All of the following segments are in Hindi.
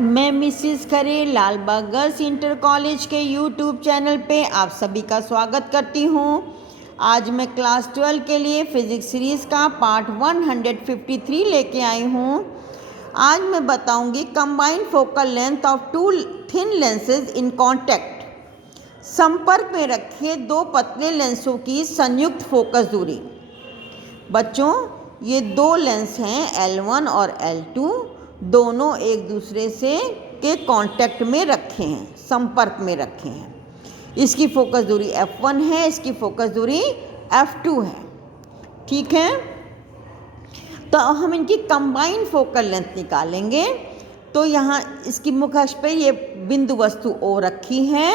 मैं मिसिस खरे लालबाग गर्ल्स इंटर कॉलेज के यूट्यूब चैनल पे आप सभी का स्वागत करती हूँ। आज मैं क्लास 12 के लिए फिज़िक्स सीरीज़ का पार्ट 153 लेके आई हूँ। आज मैं बताऊँगी combined focal length of two thin lenses in contact. संपर्क में रखे दो पतले लेंसों की संयुक्त फोकस दूरी। बच्चों, ये दो लेंस हैं L1 और L2, दोनों एक दूसरे से के कांटेक्ट में रखे हैं, संपर्क में रखे हैं। इसकी फोकस दूरी F1 है, इसकी फोकस दूरी F2 है। ठीक है, तो हम इनकी कंबाइंड फोकल लेंथ निकालेंगे। तो यहाँ इसकी मुखश पे ये बिंदु वस्तु O रखी है।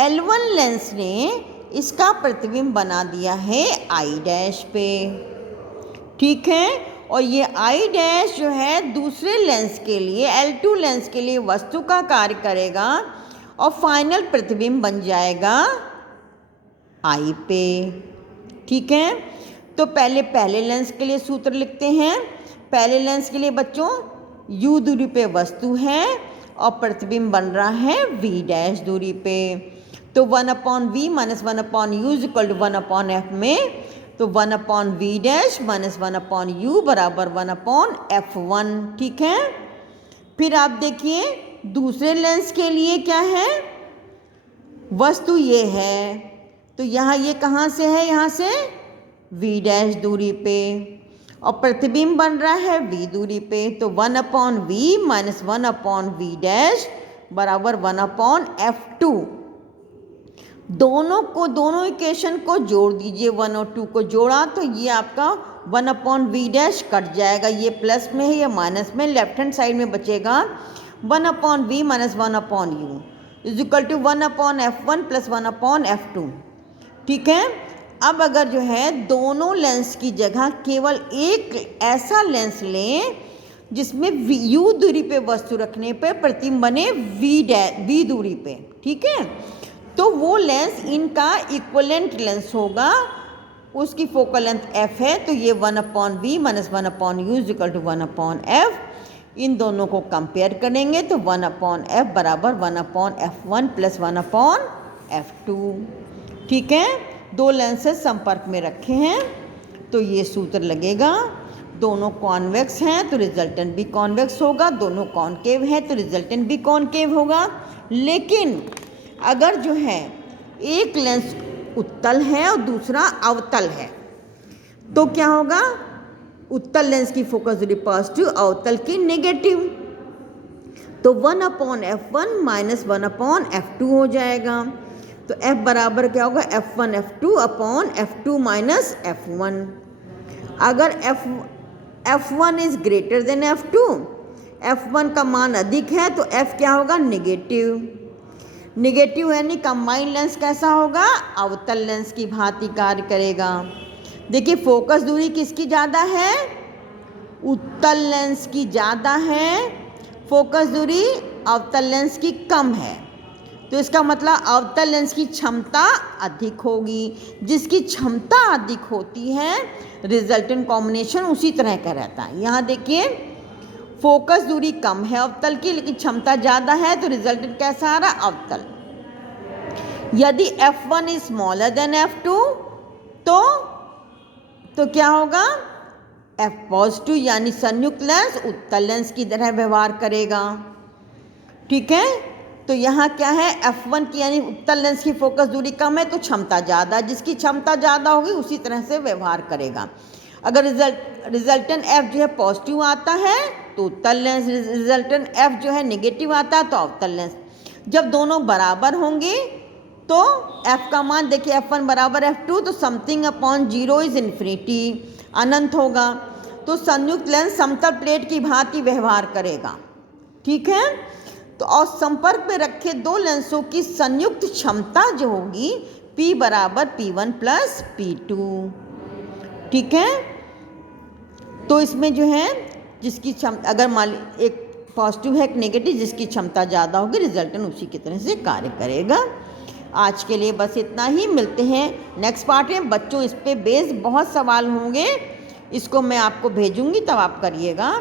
L1 लेंस ने इसका प्रतिबिंब बना दिया है I' पे। ठीक है, और ये I' जो है दूसरे लेंस के लिए L2 लेंस के लिए वस्तु का कार्य करेगा और फाइनल प्रतिबिंब बन जाएगा I पे। ठीक है, तो पहले लेंस के लिए सूत्र लिखते हैं। पहले लेंस के लिए बच्चों U दूरी पे वस्तु है और प्रतिबिंब बन रहा है V' दूरी पे। तो 1/v minus 1/u is equal to 1/f में, तो 1/v' माइनस 1/u बराबर 1/f1। ठीक है, फिर आप देखिए दूसरे लेंस के लिए क्या है, वस्तु ये है, तो यहाँ ये कहाँ से है, यहाँ से V' दूरी पे, और प्रतिबिंब बन रहा है V दूरी पे। तो 1/v माइनस 1/v' बराबर 1/f2। दोनों इक्वेशन को जोड़ दीजिए, 1 और 2 को जोड़ा तो ये आपका 1/v' कट जाएगा। ये प्लस में है, ये माइनस में, लेफ्ट हैंड साइड में बचेगा 1/v minus 1/u is equal to 1/f1 plus 1/f2। ठीक है, अब अगर जो है दोनों लेंस की जगह केवल एक ऐसा लेंस लें जिसमें u दूरी पे वस्तु रखने पे प्रतिबिंब बने v दूरी पे। ठीक है, तो वो लेंस इनका इक्वलेंट लेंस होगा, उसकी फोकल लेंथ f है, तो ये 1/v minus 1/u is equal to 1/f। इन दोनों को कंपेयर करेंगे तो 1/f बराबर 1/f1 प्लस 1/f2। ठीक है, दो लेंसेज संपर्क में रखे हैं तो ये सूत्र लगेगा। दोनों कॉन्वेक्स हैं तो रिजल्टेंट भी कॉन्वेक्स होगा, दोनों कॉनकेव हैं तो रिजल्टेंट भी कॉनकेव होगा। लेकिन अगर जो है एक लेंस उत्तल है और दूसरा अवतल है तो क्या होगा, उत्तल लेंस की फोकस दूरी पॉजिटिव, अवतल की नेगेटिव, तो 1/f1 माइनस 1/f2 हो जाएगा। तो f बराबर क्या होगा, f1 f2 upon f2 minus f1। अगर f1 is greater than f2, f1 का मान अधिक है तो f क्या होगा, नेगेटिव यानी कंबाइंड लेंस कैसा होगा, अवतल लेंस की भांति कार्य करेगा। देखिए फोकस दूरी किसकी ज़्यादा है, उत्तल लेंस की ज़्यादा है, फोकस दूरी अवतल लेंस की कम है। तो इसका मतलब अवतल लेंस की क्षमता अधिक होगी, जिसकी क्षमता अधिक होती है रिजल्टेंट कॉम्बिनेशन उसी तरह का रहता है। यहाँ देखिए फोकस दूरी कम है अवतल की, लेकिन क्षमता ज़्यादा है, तो रिजल्टेंट कैसा आ रहा, अवतल। यदि f1 is smaller than f2 तो क्या होगा, f पॉजिटिव यानी संयुक्त लेंस उत्तल लेंस की तरह व्यवहार करेगा। ठीक है, तो यहाँ क्या है, f1 की यानी उत्तल लेंस की फोकस दूरी कम है तो क्षमता ज़्यादा, जिसकी क्षमता ज़्यादा होगी उसी तरह से व्यवहार करेगा। अगर रिजल्टेंट f जो है पॉजिटिव आता है तो उत्तल लेंस, रिजल्टेंट f जो है नेगेटिव आता है तो अवतल लेंस। जब दोनों बराबर होंगे तो f का मान देखिए f1 बराबर f2, तो समथिंग अपॉन 0 इज इन्फिनिटी, अनंत होगा। तो संयुक्त लेंस समतल प्लेट की भांति व्यवहार करेगा। ठीक है, तो और संपर्क में रखे दो लेंसों की संयुक्त क्षमता जो होगी P बराबर P1 प्लस P2। ठीक है, तो इसमें जो है जिसकी क्षमता, अगर मान एक पॉजिटिव है एक नेगेटिव, जिसकी क्षमता ज़्यादा होगी रिजल्टेंट उसी की तरह से कार्य करेगा। आज के लिए बस इतना ही, मिलते हैं नेक्स्ट पार्ट में। बच्चों इस पे बेस बहुत सवाल होंगे, इसको मैं आपको भेजूंगी तब आप करिएगा।